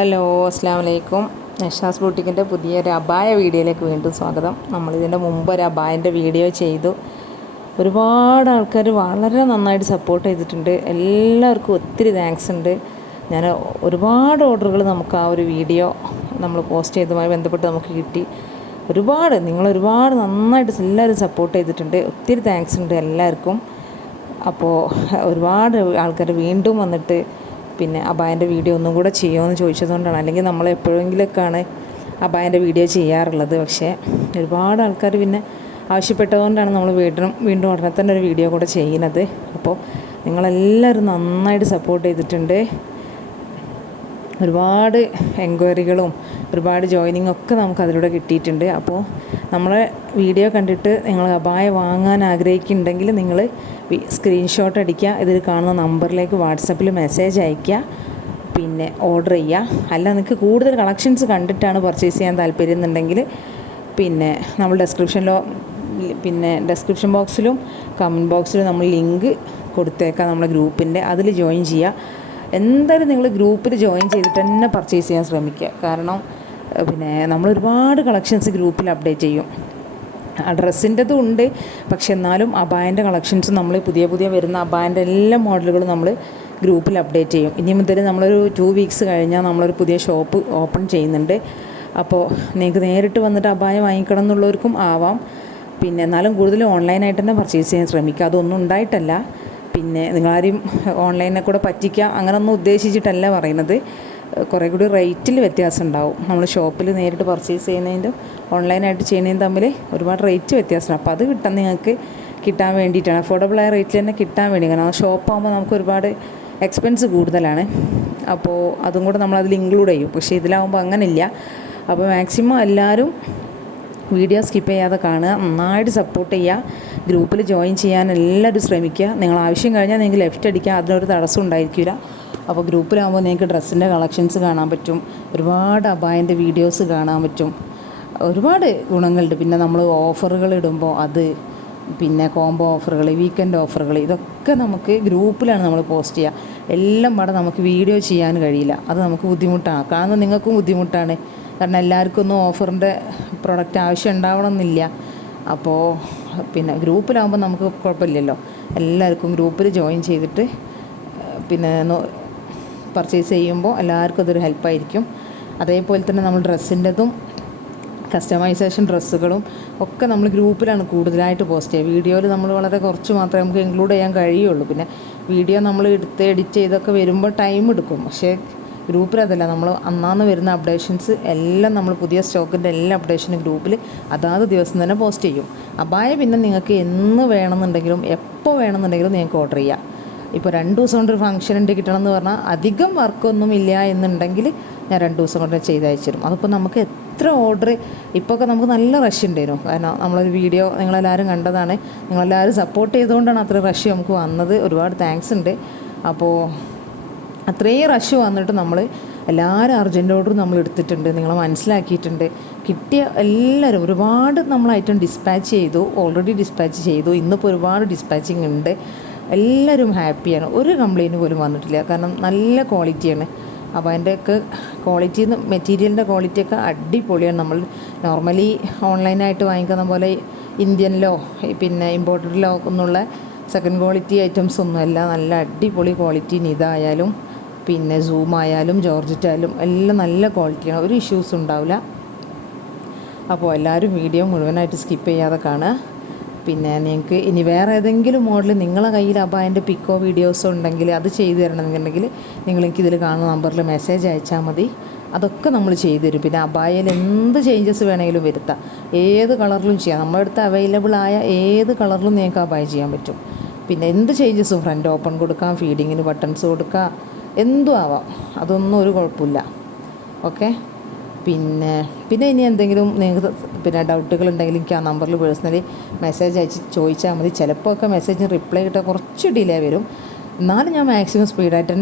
Hello, അസ്സാം വലൈക്കും. നഷാസ് ബൂട്ടിക്കിൻ്റെ പുതിയൊരു അബായ വീഡിയോയിലേക്ക് വീണ്ടും സ്വാഗതം. നമ്മളിതിൻ്റെ മുമ്പ് ഒരു അബായൻ്റെ വീഡിയോ ചെയ്തു. ഒരുപാട് ആൾക്കാർ വളരെ നന്നായിട്ട് സപ്പോർട്ട് ചെയ്തിട്ടുണ്ട്. എല്ലാവർക്കും ഒത്തിരി താങ്ക്സ് ഉണ്ട്. ഞാൻ ഒരുപാട് ഓർഡറുകൾ നമുക്ക് ആ ഒരു വീഡിയോ നമ്മൾ പോസ്റ്റ് ചെയ്തതുമായി ബന്ധപ്പെട്ട് നമുക്ക് കിട്ടി. നിങ്ങളൊരുപാട് നന്നായിട്ട് എല്ലാവരും സപ്പോർട്ട് ചെയ്തിട്ടുണ്ട്. ഒത്തിരി താങ്ക്സ് ഉണ്ട് എല്ലാവർക്കും. അപ്പോൾ ഒരുപാട് ആൾക്കാർ വീണ്ടും വന്നിട്ട് പിന്നെ അബായൻ്റെ വീഡിയോ ഒന്നും കൂടെ ചെയ്യുമെന്ന് ചോദിച്ചതുകൊണ്ടാണ്. അല്ലെങ്കിൽ നമ്മൾ എപ്പോഴെങ്കിലൊക്കെയാണ് അബായൻ്റെ വീഡിയോ ചെയ്യാറുള്ളത്. പക്ഷേ ഒരുപാട് ആൾക്കാർ പിന്നെ ആവശ്യപ്പെട്ടതുകൊണ്ടാണ് നമ്മൾ വീണ്ടും ഉടനെ തന്നെ ഒരു വീഡിയോ കൂടെ ചെയ്യുന്നത്. അപ്പോൾ നിങ്ങളെല്ലാവരും നന്നായിട്ട് സപ്പോർട്ട് ചെയ്തിട്ടുണ്ട്. ഒരുപാട് എൻക്വയറികളും ഒരുപാട് ജോയിനിങ് ഒക്കെ നമുക്ക് അതിലൂടെ കിട്ടിയിട്ടുണ്ട്. അപ്പോൾ നമ്മളെ വീഡിയോ കണ്ടിട്ട് നിങ്ങൾ അബായ വാങ്ങാൻ ആഗ്രഹിക്കുന്നുണ്ടെങ്കിൽ നിങ്ങൾ സ്ക്രീൻഷോട്ട് അടിക്കുക, ഇതിൽ കാണുന്ന നമ്പറിലേക്ക് വാട്സപ്പിൽ മെസ്സേജ് അയയ്ക്കുക, പിന്നെ ഓർഡർ ചെയ്യുക. അല്ല നിങ്ങൾക്ക് കൂടുതൽ കളക്ഷൻസ് കണ്ടിട്ടാണ് പർച്ചേസ് ചെയ്യാൻ താല്പര്യം എന്നുണ്ടെങ്കിൽ പിന്നെ നമ്മൾ ഡിസ്ക്രിപ്ഷൻ ബോക്സിലും കമൻറ്റ് ബോക്സിലും നമ്മൾ ലിങ്ക് കൊടുത്തേക്കാം നമ്മളെ ഗ്രൂപ്പിൻ്റെ. അതിൽ ജോയിൻ ചെയ്യുക. എന്തായാലും നിങ്ങൾ ഗ്രൂപ്പിൽ ജോയിൻ ചെയ്തിട്ട് തന്നെ പർച്ചേസ് ചെയ്യാൻ ശ്രമിക്കുക. കാരണം പിന്നെ നമ്മൾ ഒരുപാട് കളക്ഷൻസ് ഗ്രൂപ്പിൽ അപ്ഡേറ്റ് ചെയ്യും. ഡ്രസ്സിൻ്റെതും ഉണ്ട്, പക്ഷെ എന്നാലും അബായൻ്റെ കളക്ഷൻസ് നമ്മൾ പുതിയ വരുന്ന അബായൻ്റെ എല്ലാ മോഡലുകളും നമ്മൾ ഗ്രൂപ്പിൽ അപ്ഡേറ്റ് ചെയ്യും. ഇനി മുതൽ നമ്മളൊരു 2 വീക്സ് കഴിഞ്ഞാൽ നമ്മളൊരു പുതിയ ഷോപ്പ് ഓപ്പൺ ചെയ്യുന്നുണ്ട്. അപ്പോൾ നിങ്ങൾക്ക് നേരിട്ട് വന്നിട്ട് അബായ വാങ്ങിക്കണം എന്നുള്ളവർക്കും ആവാം. പിന്നെ എന്നാലും കൂടുതലും ഓൺലൈനായിട്ട് തന്നെ പർച്ചേസ് ചെയ്യാൻ ശ്രമിക്കുക. അതൊന്നും ഉണ്ടായിട്ടല്ല, പിന്നെ നിങ്ങളാരും ഓൺലൈനെ കൂടെ പറ്റിക്കുക അങ്ങനെയൊന്നും ഉദ്ദേശിച്ചിട്ടല്ല പറയുന്നത്. കുറേ കൂടി റേറ്റിൽ വ്യത്യാസം ഉണ്ടാവും. നമ്മൾ ഷോപ്പിൽ നേരിട്ട് പർച്ചേസ് ചെയ്യുന്നതിൻ്റെ ഓൺലൈനായിട്ട് ചെയ്യുന്നതിന് തമ്മിൽ ഒരുപാട് റേറ്റ് വ്യത്യാസമാണ്. അപ്പോൾ അത് നിങ്ങൾക്ക് കിട്ടാൻ വേണ്ടിയിട്ടാണ്, അഫോർഡബിളായ റേറ്റിൽ തന്നെ കിട്ടാൻ വേണ്ടി. കാരണം ഷോപ്പാകുമ്പോൾ നമുക്ക് ഒരുപാട് എക്സ്പെൻസ് കൂടുതലാണ്. അപ്പോൾ അതും കൂടെ നമ്മളതിൽ ഇൻക്ലൂഡ് ചെയ്യും. പക്ഷേ ഇതിലാവുമ്പോൾ അങ്ങനെയില്ല. അപ്പോൾ മാക്സിമം എല്ലാവരും വീഡിയോ സ്കിപ്പ് ചെയ്യാതെ കാണുക, നന്നായിട്ട് സപ്പോർട്ട് ചെയ്യുക. ഗ്രൂപ്പിൽ ജോയിൻ ചെയ്യാൻ എല്ലാവരും ശ്രമിക്കുക. നിങ്ങൾ ആവശ്യം കഴിഞ്ഞാൽ നിങ്ങൾക്ക് ലെഫ്റ്റ് അടിക്കുക, അതിനൊരു തടസ്സം ഉണ്ടായിരിക്കില്ല. അപ്പോൾ ഗ്രൂപ്പിലാകുമ്പോൾ നിങ്ങൾക്ക് ഡ്രസ്സിൻ്റെ കളക്ഷൻസ് കാണാൻ പറ്റും, ഒരുപാട് അബായൻ്റെ വീഡിയോസ് കാണാൻ പറ്റും, ഒരുപാട് ഗുണങ്ങളുണ്ട്. പിന്നെ നമ്മൾ ഓഫറുകൾ ഇടുമ്പോൾ അത്, പിന്നെ കോംബോ ഓഫറുകൾ, വീക്കെൻഡ് ഓഫറുകൾ, ഇതൊക്കെ നമുക്ക് ഗ്രൂപ്പിലാണ് നമ്മൾ പോസ്റ്റ് ചെയ്യുക. എല്ലാം പാടെ നമുക്ക് വീഡിയോ ചെയ്യാൻ കഴിയില്ല. അത് നമുക്ക് ബുദ്ധിമുട്ടാണ്. കാരണം നിങ്ങൾക്കും ബുദ്ധിമുട്ടാണ്. കാരണം എല്ലാവർക്കും ഒന്നും ഓഫറിൻ്റെ പ്രൊഡക്റ്റ് ആവശ്യം ഉണ്ടാവണമെന്നില്ല. അപ്പോൾ പിന്നെ ഗ്രൂപ്പിലാകുമ്പോൾ നമുക്ക് കുഴപ്പമില്ലല്ലോ. എല്ലാവർക്കും ഗ്രൂപ്പിൽ ജോയിൻ ചെയ്തിട്ട് പിന്നെ പർച്ചേസ് ചെയ്യുമ്പോൾ എല്ലാവർക്കും അതൊരു ഹെൽപ്പായിരിക്കും. അതേപോലെ തന്നെ നമ്മൾ ഡ്രസ്സിൻ്റെതും കസ്റ്റമൈസേഷൻ ഡ്രസ്സുകളും ഒക്കെ നമ്മൾ ഗ്രൂപ്പിലാണ് കൂടുതലായിട്ട് പോസ്റ്റ് ചെയ്യുക. വീഡിയോയിൽ നമ്മൾ വളരെ കുറച്ച് മാത്രമേ നമുക്ക് ഇൻക്ലൂഡ് ചെയ്യാൻ കഴിയുള്ളൂ. പിന്നെ വീഡിയോ നമ്മൾ എഡിറ്റ് ചെയ്തൊക്കെ വരുമ്പോൾ ടൈം എടുക്കും. പക്ഷേ ഗ്രൂപ്പിൽ അതല്ല, നമ്മൾ അന്നാന്ന് വരുന്ന അപ്ഡേഷൻസ് എല്ലാം നമ്മൾ പുതിയ സ്റ്റോക്കിൻ്റെ എല്ലാ അപ്ഡേഷനും ഗ്രൂപ്പിൽ അതാത് ദിവസം തന്നെ പോസ്റ്റ് ചെയ്യും. അബായ പിന്നെ നിങ്ങൾക്ക് എന്ന് വേണമെന്നുണ്ടെങ്കിലും എപ്പോൾ വേണമെന്നുണ്ടെങ്കിലും നിങ്ങൾക്ക് ഓർഡർ ചെയ്യാം. ഇപ്പോൾ 2 ദിവസം കൊണ്ട് ഒരു ഫംഗ്ഷൻ ഉണ്ട് കിട്ടണമെന്ന് പറഞ്ഞാൽ അധികം വർക്കൊന്നും ഇല്ല എന്നുണ്ടെങ്കിൽ ഞാൻ 2 ദിവസം കൊണ്ട് ചെയ്തയച്ചു തരും. അതിപ്പോൾ നമുക്ക് എത്ര ഓർഡർ, ഇപ്പോഴൊക്കെ നമുക്ക് നല്ല റഷ് ഉണ്ടായിരുന്നു. കാരണം നമ്മളൊരു വീഡിയോ നിങ്ങളെല്ലാവരും കണ്ടതാണ്. നിങ്ങളെല്ലാവരും സപ്പോർട്ട് ചെയ്തുകൊണ്ടാണ് അത്ര റഷ് നമുക്ക് വന്നത്. ഒരുപാട് താങ്ക്സ് ഉണ്ട്. അപ്പോൾ അത്രയും റഷ് വന്നിട്ട് നമ്മൾ എല്ലാവരും അർജൻറ്റ് ഓർഡർ നമ്മൾ എടുത്തിട്ടുണ്ട്, നിങ്ങളെ മനസ്സിലാക്കിയിട്ടുണ്ട്. കിട്ടിയ എല്ലാവരും ഒരുപാട് നമ്മൾ ഐറ്റം ഓൾറെഡി ഡിസ്പാച്ച് ചെയ്തു. ഇന്നിപ്പോൾ ഒരുപാട് ഡിസ്പാച്ചിങ് ഉണ്ട്. എല്ലാവരും ഹാപ്പിയാണ്. ഒരു കംപ്ലയിൻറ്റ് പോലും വന്നിട്ടില്ല. കാരണം നല്ല ക്വാളിറ്റിയാണ്. അപ്പോൾ അതിൻ്റെയൊക്കെ മെറ്റീരിയലിൻ്റെ ക്വാളിറ്റിയൊക്കെ അടിപൊളിയാണ്. നമ്മൾ നോർമലി ഓൺലൈനായിട്ട് വാങ്ങിക്കുന്ന പോലെ ഇന്ത്യനിലോ പിന്നെ ഇമ്പോർട്ടഡിലോ ഒന്നുള്ള സെക്കൻഡ് ക്വാളിറ്റി ഐറ്റംസ് ഒന്നുമല്ല. നല്ല അടിപൊളി ക്വാളിറ്റി. നിതായാലും പിന്നെ സൂമായാലും ജോർജറ്റായാലും എല്ലാം നല്ല ക്വാളിറ്റിയാണ്. ഒരു ഇഷ്യൂസ് ഉണ്ടാവില്ല. അപ്പോൾ എല്ലാവരും വീഡിയോ മുഴുവനായിട്ട് സ്കിപ്പ് ചെയ്യാതെ കാണുക. പിന്നെ നിങ്ങൾക്ക് ഇനി വേറെ ഏതെങ്കിലും മോഡൽ നിങ്ങളെ കയ്യിൽ അബായൻ്റെ പിക്കോ വീഡിയോസോ ഉണ്ടെങ്കിൽ അത് ചെയ്തു തരണമെന്നുണ്ടെങ്കിൽ നിങ്ങൾ എനിക്കിതിൽ കാണുന്ന നമ്പറിൽ മെസ്സേജ് അയച്ചാൽ മതി. അതൊക്കെ നമ്മൾ ചെയ്തു തരും. പിന്നെ അബായയിൽ എന്ത് ചേഞ്ചസ് വേണമെങ്കിലും വരുത്താം. ഏത് കളറിലും ചെയ്യാം. നമ്മുടെ അടുത്ത് അവൈലബിൾ ആയ ഏത് കളറിലും നിങ്ങൾക്ക് അബായ ചെയ്യാൻ പറ്റും. പിന്നെ എന്ത് ചേഞ്ചസും, ഫ്രണ്ട് ഓപ്പൺ കൊടുക്കാം, ഫീഡിങ്ങിന് ബട്ടൺസ് കൊടുക്കാം, എന്തും ആവാം. അതൊന്നും ഒരു കുഴപ്പമില്ല. ഓക്കെ. പിന്നെ ഇനി എന്തെങ്കിലും നിങ്ങൾക്ക് പിന്നെ ഡൗട്ടുകൾ ഉണ്ടെങ്കിൽ എനിക്ക് ആ നമ്പറിൽ പേഴ്സണലി മെസ്സേജ് അയച്ച് ചോദിച്ചാൽ മതി. ചിലപ്പോൾ ഒക്കെ മെസ്സേജിന് റിപ്ലൈ കിട്ടാൻ കുറച്ച് ഡിലേ വരും. എന്നാലും ഞാൻ മാക്സിമം സ്പീഡായിട്ട്